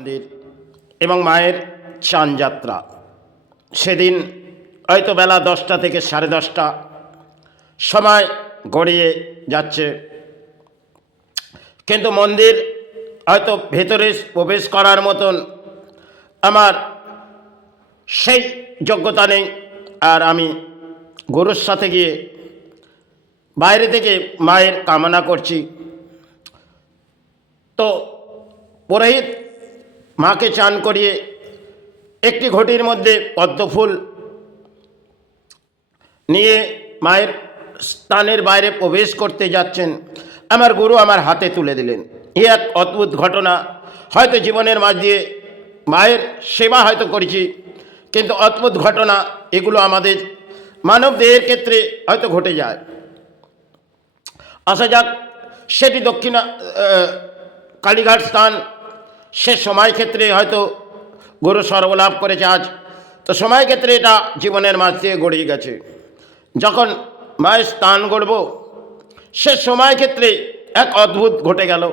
মন্দির এবং মায়ের চান যাত্রা। সেদিন হয়তো বেলা 10টা থেকে 10:30 সময় গড়িয়ে যাচ্ছে, কিন্তু মন্দির হয়তো ভেতরে প্রবেশ করার মতন আমার সেই যোগ্যতা নেই। আর আমি গুরুর সাথে গিয়ে বাইরে থেকে মায়ের কামনা করছি। তো পুরোহিত মাকে চান করিয়ে একটি ঘটির মধ্যে পদ্মফুল নিয়ে মায়ের স্থানের বাইরে প্রবেশ করতে যাচ্ছেন। আমার গুরু আমার হাতে তুলে দিলেন। এই এক অদ্ভুত ঘটনা। হয়তো জীবনের মাঝ দিয়ে মায়ের সেবা হয়তো করেছি, কিন্তু অদ্ভুত ঘটনা এগুলো আমাদের মানব দেহের ক্ষেত্রে হয়তো ঘটে যায়। আসা যাক, সেটি দক্ষিণা কালীঘাট স্থান। সে সময় ক্ষেত্রে হয়তো গুরু সর্বলাভ করেছে আজ, তো সময় ক্ষেত্রে এটা জীবনের মাঝ দিয়ে গড়িয়ে গেছে। যখন মায়ের স্থান গড়ব, সে সময় ক্ষেত্রে এক অদ্ভুত ঘটে গেল।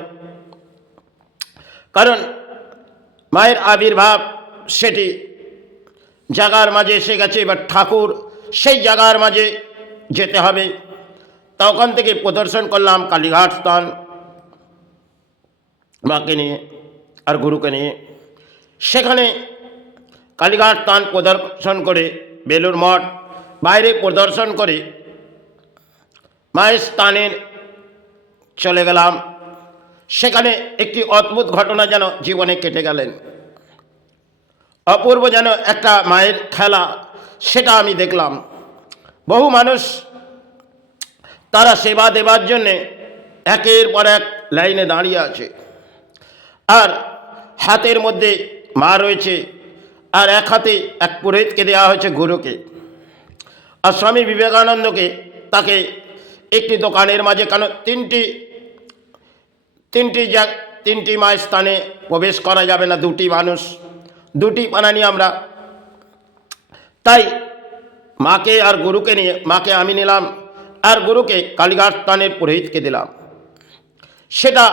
কারণ মায়ের আবির্ভাব সেটি জায়গার মাঝে এসে গেছে। এবার ঠাকুর সেই জায়গার মাঝে যেতে হবে। তখন থেকে প্রদর্শন করলাম কালীঘাট স্থান, মাকে নিয়ে আর গুরুকে নিয়ে। সেখানে কালীঘাট স্থান প্রদর্শন করে বেলুর মঠ বাইরে প্রদর্শন করে মায়ের স্থানে চলে গেলাম। সেখানে একটি অদ্ভুত ঘটনা যেন জীবনে কেটে গেলেন। অপূর্ব যেন একটা মায়ের খেলা, সেটা আমি দেখলাম। বহু মানুষ তারা সেবা দেবার জন্যে একের পর এক লাইনে দাঁড়িয়ে আছে, আর হাতের মধ্যে মা রয়েছে, আর এক হাতে এক পুরোহিতকে দেওয়া হয়েছে গুরুকে। আর স্বামী বিবেকানন্দকে তাকে একটি দোকানের মাঝে, কেন তিনটি মায়ের স্থানে প্রবেশ করা যাবে না, দুটি মানুষ, দুটি বানানি আমরা। তাই মাকে আর গুরুকে নিয়ে, মাকে আমি নিলাম আর গুরুকে কালীঘাট স্থানের পুরোহিতকে দিলাম। সেটা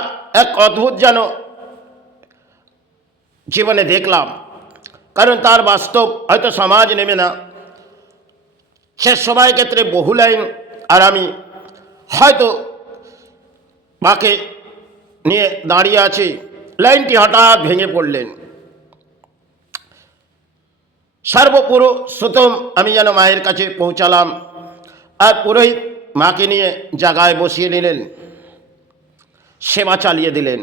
এক অদ্ভুত যেন জীবনে দেখলাম। কারণ তার বাস্তব হয়তো সমাজ নেবে না। সে সময় ক্ষেত্রে বহু লাইন, আর আমি হয়তো মাকে নিয়ে দাঁড়িয়ে আছি, লাইনটি হঠাৎ ভেঙে পড়লেন। সর্বপুরুষোত্তম আমি যেন মায়ের কাছে পৌঁছালাম, আর পুরোহিত মাকে নিয়ে জায়গায় বসিয়ে নিলেন, সেবা চালিয়ে দিলেন।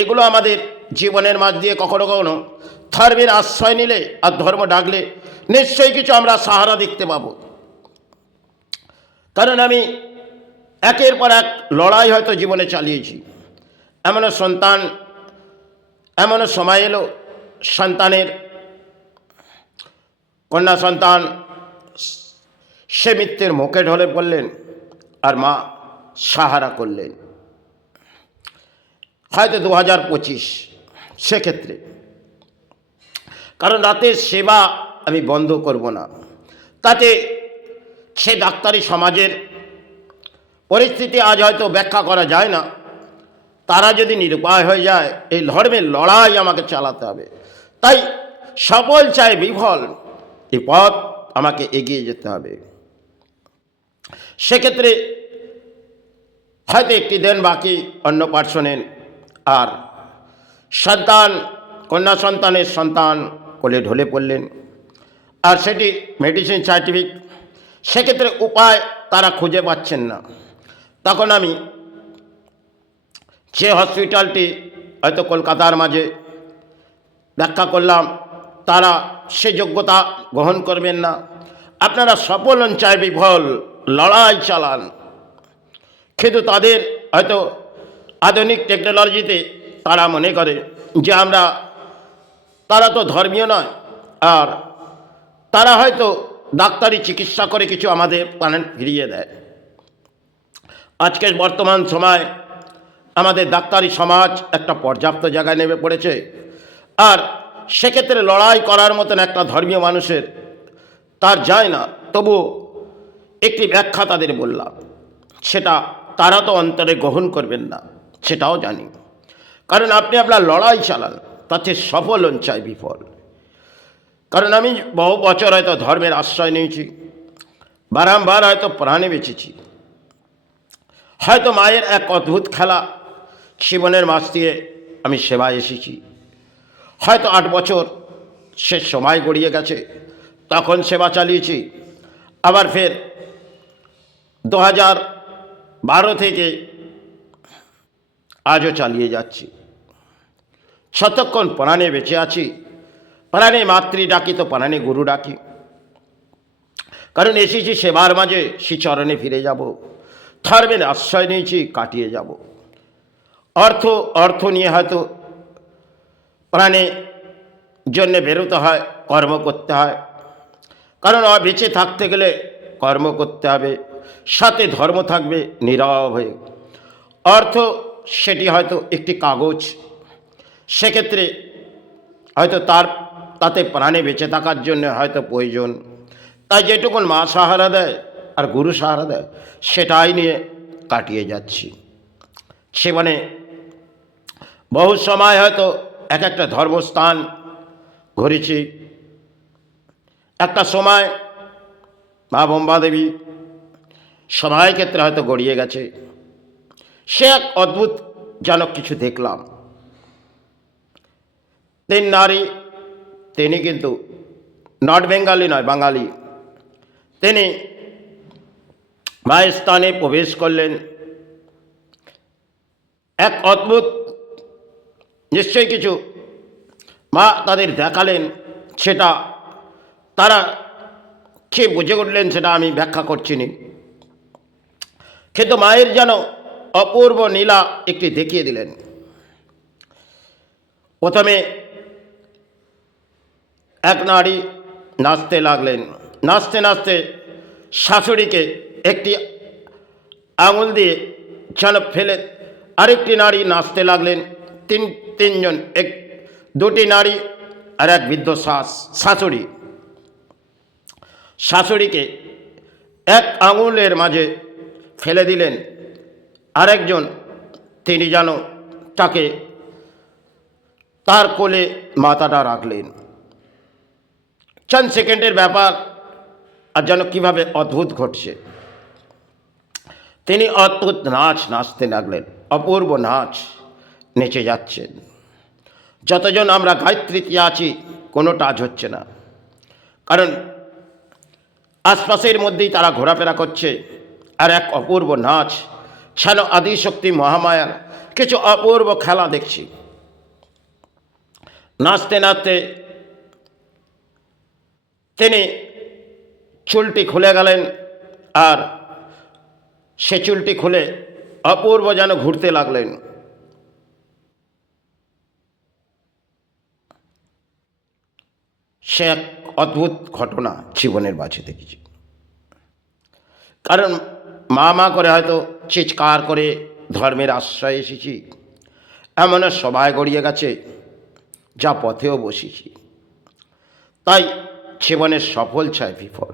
এগুলো আমাদের জীবনের মাঝ দিয়ে কখনো কখনো ধর্মের আশ্রয় নিলে আর ধর্ম ডাকলে নিশ্চয়ই কিছু আমরা সাহারা দেখতে পাব। কারণ আমি একের পর এক লড়াই হয়তো জীবনে চালিয়েছি। এমনও সময় এলো, সন্তানের কন্যা সন্তান সে মৃত্যুর মুখে ঢলে পড়লেন, আর মা সাহারা করলেন। হয়তো 2025 সেক্ষেত্রে, কারণ রাতের সেবা আমি বন্ধ করব না। তাতে সে ডাক্তারি সমাজের পরিস্থিতি আজ হয়তো ব্যাখ্যা করা যায় না। তারা যদি নিরুপায় হয়ে যায়, এই ধর্মের লড়াই আমাকে চালাতে হবে। তাই সফল চাই বিফল, এই পথ আমাকে এগিয়ে যেতে হবে। সেক্ষেত্রে হয়তো একটি দিন বাকি অন্নপ্রাশনের, আর কন্যা সন্তানের সন্তান কোলে ঢলে পড়লেন, আর সেটি মেডিসিন সার্টিফিকেট, সেক্ষেত্রে উপায় তারা খুঁজে পাচ্ছেন না। তখন আমি যে হসপিটালটি হয়তো কলকাতার মাঝে ব্যাখ্যা করলাম, তারা সে যোগ্যতা গ্রহণ করবেন না। আপনারা সফল হন চাই বিফল, লড়াই চালান। কিন্তু তাদের হয়তো আধুনিক টেকনোলজিতে তারা মনে করে যে তারা তো ধর্মীয় নয়, আর তারা হয়তো ডাক্তারি চিকিৎসা করে কিছু আমাদের প্রাণ ফিরিয়ে দেয়। আজকের বর্তমান সময় আমাদের ডাক্তারি সমাজ একটা পর্যাপ্ত জায়গায় নেমে পড়েছে, আর সেক্ষেত্রে লড়াই করার মতন একটা ধর্মীয় মানুষের তার যায় না। তবু একটি ব্যাখ্যা তাদের বললাম, সেটা তারা তো অন্তরে গ্রহণ করবেন না। সেটাও জানি। কারণ আপনি আপনার লড়াই চালান, তাতে সফল হন চাই বিফল। কারণ আমি বহু বছর হয়তো ধর্মের আশ্রয় নিয়েছি, বারংবার হয়তো প্রাণে বেঁচেছি। হয়তো মায়ের এক অদ্ভুত খেলা জীবনের মাছ দিয়ে আমি সেবায় এসেছি। হয়তো 8 বছর শেষ সময় গড়িয়ে গেছে, তখন সেবা চালিয়েছি। আবার ফের 2012 থেকে আজও চালিয়ে যাচ্ছি। যতক্ষণ প্রাণে বেঁচে আছি, প্রাণে মাতৃ ডাকি তো প্রাণে গুরু ডাকি। কারণ এসেছি সেবার মাঝে, শ্রীচরণে ফিরে যাব। ধর্মের আশ্রয় নিয়েছি, কাটিয়ে যাব। অর্থ নিয়ে হয়তো প্রাণে জন্যে বেরোতে হয়, কর্ম করতে হয়। কারণ বেঁচে থাকতে গেলে কর্ম করতে হবে, সাথে ধর্ম থাকবে নীরব হয়ে। অর্থ সেটি হয়তো একটি কাগজ, সেক্ষেত্রে হয়তো তাতে প্রাণে বেঁচে থাকার জন্য হয়তো প্রয়োজন। তাই যেটুকুন মা সাহারা দেয় আর গুরু সাহারা দেয়, সেটাই নিয়ে কাটিয়ে যাচ্ছি। সে মানে বহু সময় হয়তো এক একটা ধর্মস্থান ঘুরেছি। একটা সময় মা বোম্বাদেবী সবাই ক্ষেত্রে হয়তো গড়িয়ে গেছে। সে এক অদ্ভুত যেন কিছু দেখলাম। 3 নারী, তিনি কিন্তু নর্থ বেঙ্গলি নয়, বাঙালি। তিনি মায়ের স্থানে প্রবেশ করলেন। এক অদ্ভুত, নিশ্চয়ই কিছু মা তাদের দেখালেন, সেটা তারা কে বুঝে উঠলেন সেটা আমি ব্যাখ্যা করছি না। কিন্তু মায়ের যেন অপূর্ব নীলা একটি দেখিয়ে দিলেন। প্রথমে এক নারী নাচতে লাগলেন। নাচতে নাচতে শাশুড়িকে একটি আঙুল দিয়ে যেন ফেলে আরেকটি নারী নাচতে লাগলেন। তিনজন, দুটি নারী আর এক বৃদ্ধ শাশুড়ি। শাশুড়িকে এক আঙুলের মাঝে ফেলে দিলেন। আরেকজন, তিনি যেন তাকে তার কোলে মাথাটা রাখলেন। 4 সেকেন্ডের ব্যাপার, আর যেন কীভাবে অদ্ভুত ঘটছে। তিনি অদ্ভুত নাচ নাচতে লাগলেন, অপূর্ব নাচ নেচে যাচ্ছেন। যতজন আমরা গায়ত্রীতে আছি, কোনো টাচ হচ্ছে না, কারণ আশপাশের মধ্যেই তারা ঘোরাফেরা করছে। আর এক অপূর্ব নাচ, যেন আদিশক্তি মহামায়ার কিছু অপূর্ব খেলা দেখছি। নাচতে নাচতে তিনি চুলটি খুলে গেলেন, আর সে চুলটি খুলে অপূর্ব যেন ঘুরতে লাগলেন। সে এক অদ্ভুত ঘটনা জীবনের মাঝে দেখেছি। কারণ মা করে হয়তো চিৎকার করে ধর্মের আশ্রয় এসেছি, এমন সবাই গড়িয়ে গেছে, যা পথেও বসেছি। তাই জীবনের সফল চাই বিফল,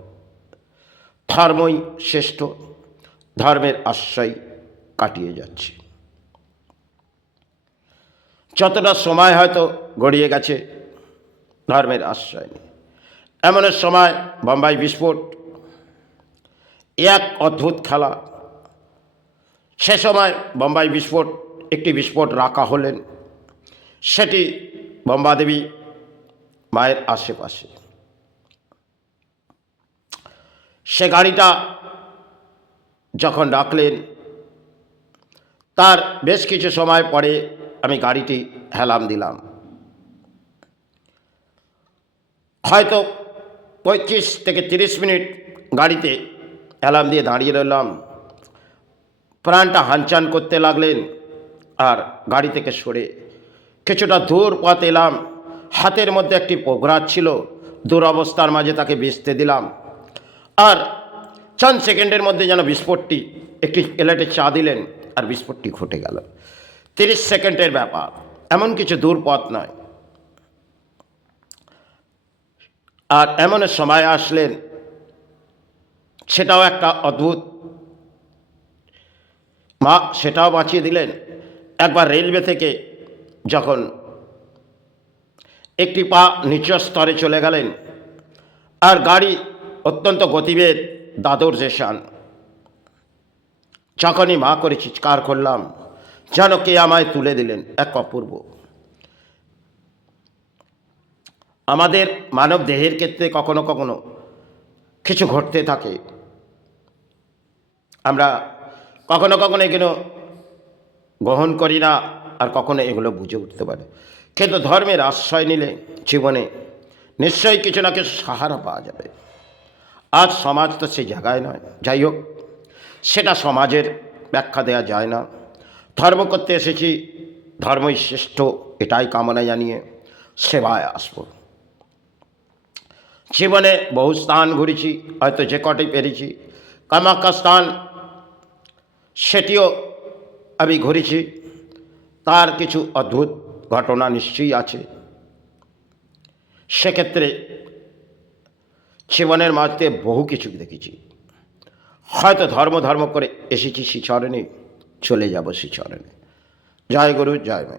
ধর্মই শ্রেষ্ঠ। ধর্মের আশ্রয় কাটিয়ে যাচ্ছে। যতটা সময় হয়তো গড়িয়ে গেছে ধর্মের আশ্রয় নিয়ে, এমন সময় বোম্বাই বিস্ফোট, এক অদ্ভুত খেলা। সে সময় বোম্বাই বিস্ফোট, একটি বিস্ফোট রাখা হলেন, সেটি বোম্বাদেবী মায়ের আশেপাশে। সে গাড়িটা যখন রাখলেন, তার বেশ কিছু সময় পরে আমি গাড়িটি হেলাম দিলাম। হয়তো 35 থেকে 30 মিনিট গাড়িতে অ্যালার্ম দিয়ে দাঁড়িয়ে রইলাম। প্রাণটা হানচান করতে লাগলেন, আর গাড়ি থেকে সরে কিছুটা দূর পথ এলাম। হাতের মধ্যে একটি পোগরাজ ছিল, দুরবস্থার মাঝে তাকে বেচতে দিলাম। আর 4 সেকেন্ডের মধ্যে যেন বিস্ফোটটি, একটি প্লেটে চা দিলেন আর বিস্ফোটটি ঘটে গেল। 30 সেকেন্ডের ব্যাপার, এমন কিছু দূর পথ নয়। আর এমন সময় আসলেন, সেটাও একটা অদ্ভুত, মা সেটাও বাঁচিয়ে দিলেন। একবার রেলওয়ে থেকে যখন একটি পা নিচু স্তরে চলে গেলেন আর গাড়ি অত্যন্ত গতিবেগ দাদর স্টেশন, যখনই মা করে চিৎকার করলাম যেন কে আমায় তুলে দিলেন। এক অপূর্ব। আমাদের মানব দেহের ক্ষেত্রে কখনো কখনো কিছু ঘটতে থাকে, আমরা কখনো কখনো এগুলো গ্রহণ করি না আর কখনো এগুলো বুঝে উঠতে পারে। কিন্তু ধর্মের আশ্রয় নিলে জীবনে নিশ্চয়ই কিছু না কিছু সাহারা পাওয়া যাবে। আজ সমাজ তো সেই জায়গায় নয়, যাই হোক সেটা সমাজের ব্যাখ্যা দেওয়া যায় না। ধর্ম করতে এসেছি, ধর্মই শ্রেষ্ঠ এটাই কামনা জানিয়ে সেবায় আসব। জীবনে বহু স্থান ঘুরেছি, হয়তো যে কটি পেরেছি। কামাখ্যা স্থান সেটিও আমি ঘুরেছি, তার কিছু অদ্ভুত ঘটনা নিশ্চয়ই আছে। সেক্ষেত্রে জীবনের মাঝে বহু কিছু দেখেছি। হয়তো ধর্ম করে এসেছি শ্রীচরণে, চলে যাব শ্রীচরণে। জয় গুরু, জয় মা।